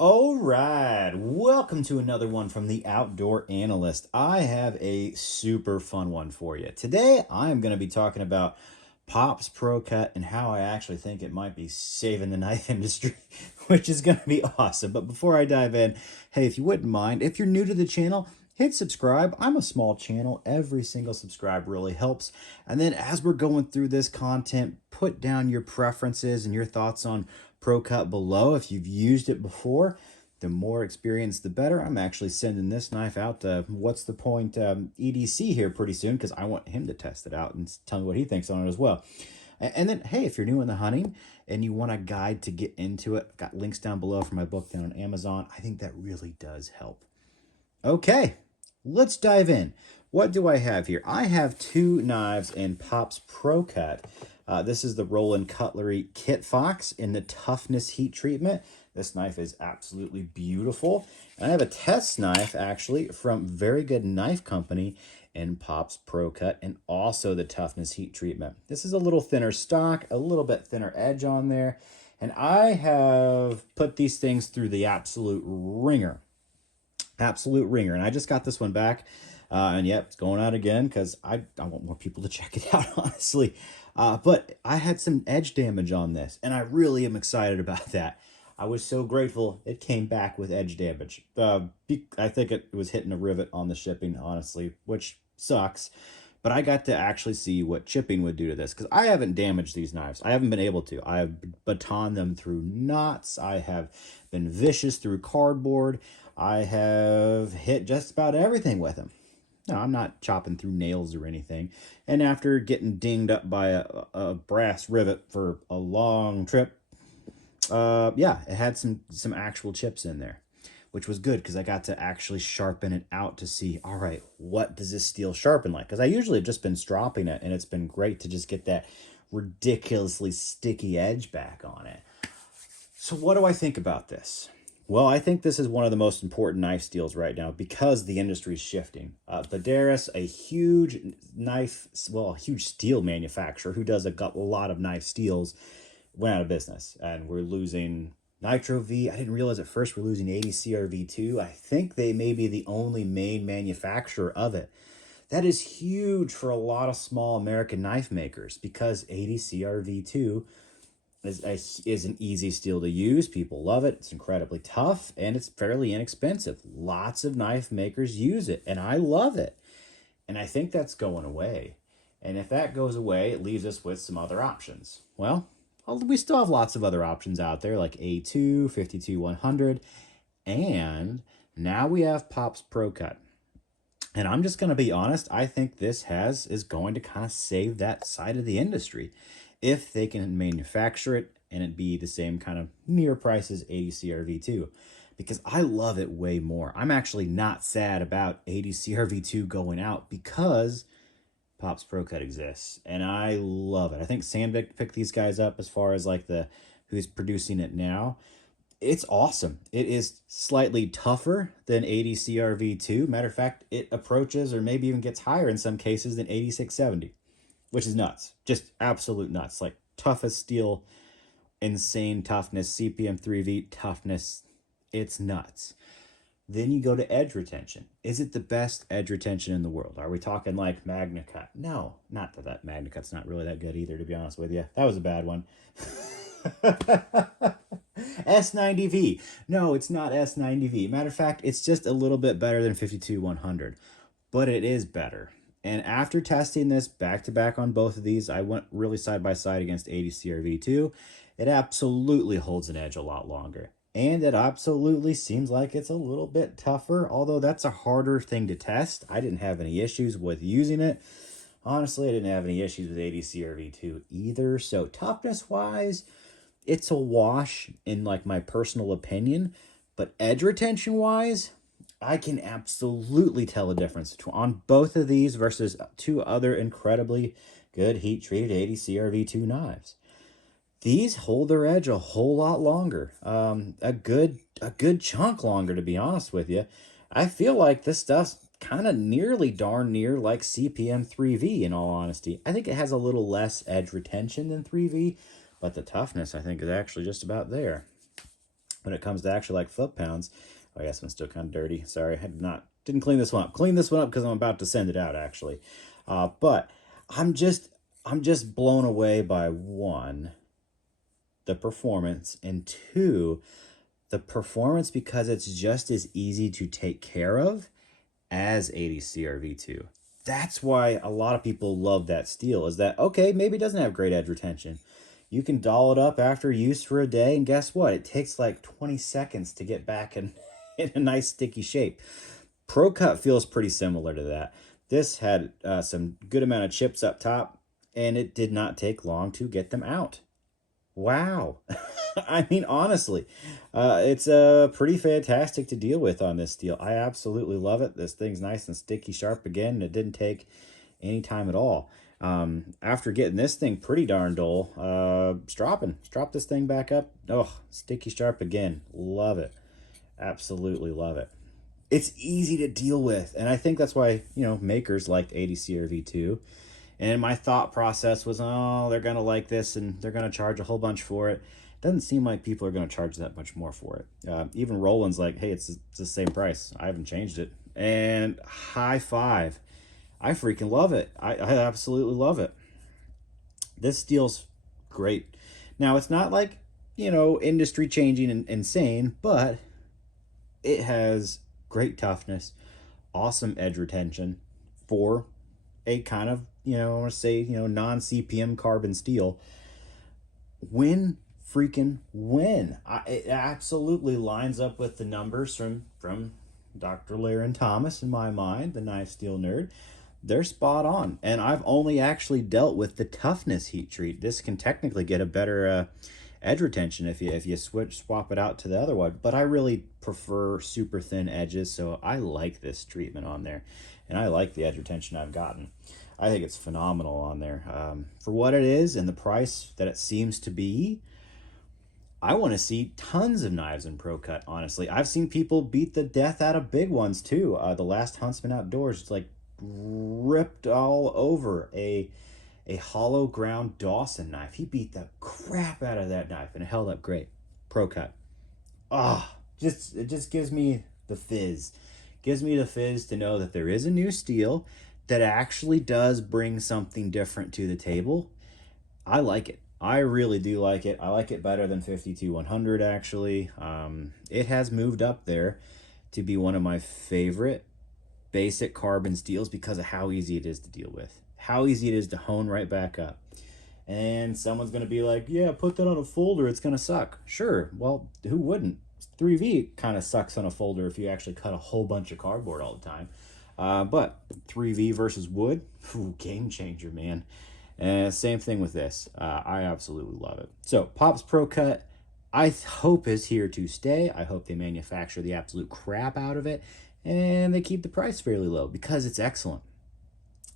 All right, welcome to another one from the Outdoor Analyst. I have a super fun one for you. Today, I'm going to be talking about Pops ProCut and how I actually think it might be saving the knife industry, which is going to be awesome. But before I dive in, hey, if you wouldn't mind, if you're new to the channel, hit subscribe. I'm a small channel. Every single subscribe really helps. And then as we're going through this content, put down your preferences and your thoughts on ProCut below if you've used it before. The more experience, the better. I'm actually sending this knife out to What's the Point EDC here pretty soon because I want him to test it out and tell me what he thinks on it as well. And then, hey, if you're new in the hunting and you want a guide to get into it, I've got links down below for my book down on Amazon. I think that really does help. Okay, let's dive in. What do I have here? I have two knives in Pops ProCut. This is the Roland Cutlery Kit Fox in the toughness heat treatment. This knife is absolutely beautiful. And I have a test knife actually from Very Good Knife Company in Pops ProCut and also the toughness heat treatment. This is a little thinner stock, a little bit thinner edge on there. And I have put these things through the absolute ringer. Absolute ringer. And I just got this one back. And yep, it's going out again because I want more people to check it out, honestly. But I had some edge damage on this, and I really am excited about that. I was so grateful it came back with edge damage. I think it was hitting a rivet on the shipping, honestly, which sucks. But I got to actually see what chipping would do to this because I haven't damaged these knives. I haven't been able to. I have batoned them through knots. I have been vicious through cardboard. I have hit just about everything with them. No, I'm not chopping through nails or anything. And after getting dinged up by a brass rivet for a long trip, yeah, it had some actual chips in there, which was good because I got to actually sharpen it out to see, all right, what does this steel sharpen like? Because I usually have just been stropping it, and it's been great to just get that ridiculously sticky edge back on it. So what do I think about this? Well, I think this is one of the most important knife steels right now because the industry is shifting. Vidaris, a huge a huge steel manufacturer who does a lot of knife steels, went out of business. And we're losing Nitro V. I didn't realize at first we're losing ADCR V2. I think they may be the only main manufacturer of it. That is huge for a lot of small American knife makers because ADCR V2 is an easy steel to use. People love it. It's incredibly tough and it's fairly inexpensive. Lots of knife makers use it and I love it. And I think that's going away. And if that goes away, it leaves us with some other options. Well, we still have lots of other options out there like A2, 52-100, and now we have Pops ProCut. And I'm just going to be honest, I think this is going to kind of save that side of the industry if they can manufacture it and it be the same kind of near price as ADCR V2, because I love it way more. I'm actually not sad about ADCR V2 going out because Pops ProCut exists and I love it. I think Sandvik picked these guys up as far as like who's producing it now. It's awesome. It is slightly tougher than ADCR V2. Matter of fact, it approaches or maybe even gets higher in some cases than 8670. Which is nuts. Just absolute nuts. Like toughest steel, insane toughness, CPM 3V toughness. It's nuts. Then you go to edge retention. Is it the best edge retention in the world? Are we talking like MagnaCut? No, not that MagnaCut's not really that good either, to be honest with you. That was a bad one. S90V. No, it's not S90V. Matter of fact, it's just a little bit better than 52-100. But it is better. And after testing this back-to-back on both of these, I went really side-by-side against ADCR V2. It absolutely holds an edge a lot longer. And it absolutely seems like it's a little bit tougher, although that's a harder thing to test. I didn't have any issues with using it. Honestly, I didn't have any issues with ADCR V2 either. So toughness-wise, it's a wash in like my personal opinion. But edge retention-wise, I can absolutely tell a difference on both of these versus two other incredibly good heat-treated ADCR V2 knives. These hold their edge a whole lot longer, a good chunk longer, to be honest with you. I feel like this stuff's kind of darn near like CPM 3V in all honesty. I think it has a little less edge retention than 3V, but the toughness I think is actually just about there. when it comes to actually like foot pounds. Oh, yes, I'm still kind of dirty. Sorry, I didn't clean this one up. Clean this one up because I'm about to send it out actually. But I'm just blown away by one, the performance, and two, the performance because it's just as easy to take care of as 80 CRV2. That's why a lot of people love that steel, is that, okay, maybe it doesn't have great edge retention. You can doll it up after use for a day, and guess what? It takes like 20 seconds to get back in, in a nice sticky shape. ProCut feels pretty similar to that. This had some good amount of chips up top, and it did not take long to get them out. Wow. I mean, honestly, it's pretty fantastic to deal with on this steel. I absolutely love it. This thing's nice and sticky sharp again, and it didn't take any time at all. After getting this thing pretty darn dull, strop this thing back up. Oh, sticky sharp again. Love it. Absolutely love it. It's easy to deal with, and I think that's why, makers liked 80 CRV2. And my thought process was, oh, they're going to like this and they're going to charge a whole bunch for it. Doesn't seem like people are going to charge that much more for it. Even Roland's like, hey, it's the same price. I haven't changed it. And high five. I freaking love it. I absolutely love it. This steel's great. Now, it's not like, industry changing and insane, but it has great toughness, awesome edge retention for a kind of, I want to say, non-CPM carbon steel. Win freaking win. It absolutely lines up with the numbers from Dr. Laren Thomas in my mind, the knife steel nerd. They're spot on. And I've only actually dealt with the toughness heat treat. This can technically get a better edge retention if you swap it out to the other one. But I really prefer super thin edges, so I like this treatment on there. And I like the edge retention I've gotten. I think it's phenomenal on there. For what it is and the price that it seems to be, I want to see tons of knives in ProCut, honestly. I've seen people beat the death out of big ones, too. The last Huntsman Outdoors, it's like ripped all over a hollow ground Dawson knife. He beat the crap out of that knife, and it held up great. ProCut. It just gives me the fizz. Gives me the fizz to know that there is a new steel that actually does bring something different to the table. I like it. I really do like it. I like it better than 52-100 actually. It has moved up there to be one of my favorite basic carbon steels because of how easy it is to deal with. How easy it is to hone right back up. And someone's going to be like, yeah, put that on a folder, it's going to suck. Sure, well, who wouldn't? 3V kind of sucks on a folder if you actually cut a whole bunch of cardboard all the time. But 3V versus wood, game changer, man. And same thing with this. I absolutely love it. So Pops ProCut, I hope is here to stay. I hope they manufacture the absolute crap out of it and they keep the price fairly low because it's excellent.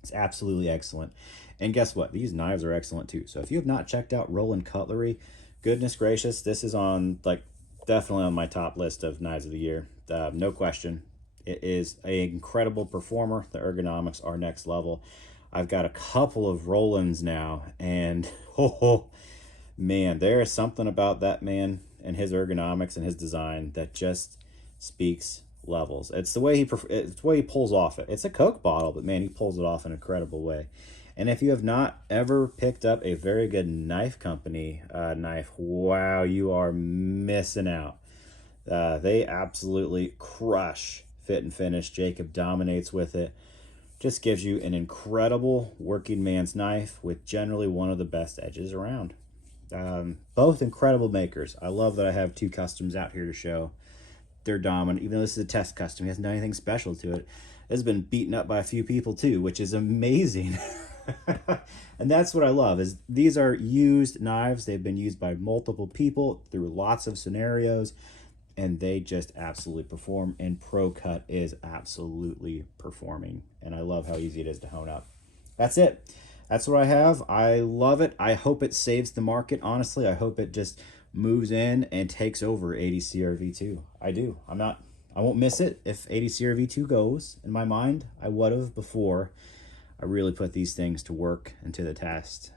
It's absolutely excellent. And guess what? These knives are excellent too. So if you have not checked out Roland Cutlery, goodness gracious, this is on definitely on my top list of knives of the year. No question. It is an incredible performer. The ergonomics are next level. I've got a couple of Rolands now, and man, there is something about that man and his ergonomics and his design that just speaks levels. It's the way he pulls off it. It's a Coke bottle, but man, he pulls it off in an incredible way. And if you have not ever picked up a very good knife company knife, wow, you are missing out. They absolutely crush fit and finish. Jacob dominates with it. Just gives you an incredible working man's knife with generally one of the best edges around. Both incredible makers. I love that I have two customs out here to show. They're dominant. Even though this is a test custom, he hasn't done anything special to it. It's been beaten up by a few people too, which is amazing. And that's what I love, is these are used knives. They've been used by multiple people through lots of scenarios, and they just absolutely perform, and ProCut is absolutely performing, and I love how easy it is to hone up. That's it. That's what I have. I love it. I hope it saves the market, honestly. I hope it just moves in and takes over 80 CRV2. I do. I won't miss it if 80 CRV2 goes. In my mind, I would have before I really put these things to work and to the test.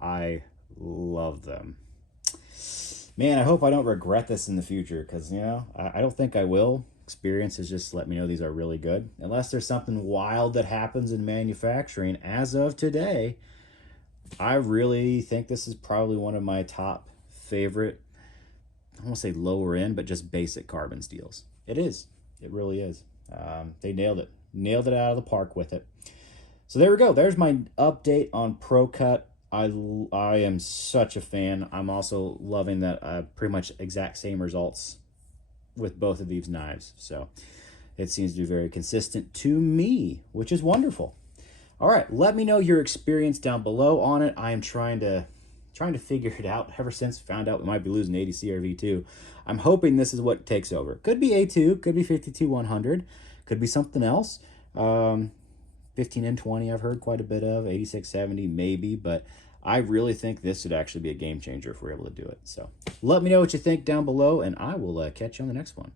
I love them. Man, I hope I don't regret this in the future because, you know, I don't think I will. Experience has just let me know these are really good. Unless there's something wild that happens in manufacturing as of today, I really think this is probably one of my top favorite, I won't say lower end, but just basic carbon steels. It is. It really is. They nailed it. Nailed it out of the park with it. So there we go. There's my update on ProCut. I am such a fan. I'm also loving that pretty much exact same results with both of these knives. So it seems to be very consistent to me, which is wonderful. All right, let me know your experience down below on it. I am trying to figure it out ever since found out we might be losing 80 CRV2. I'm hoping this is what takes over. Could be A2, could be 52-100, could be something else. 15N20 I've heard quite a bit of, 8670 maybe, but I really think this would actually be a game changer if we're able to do it. So let me know what you think down below, and I will catch you on the next one.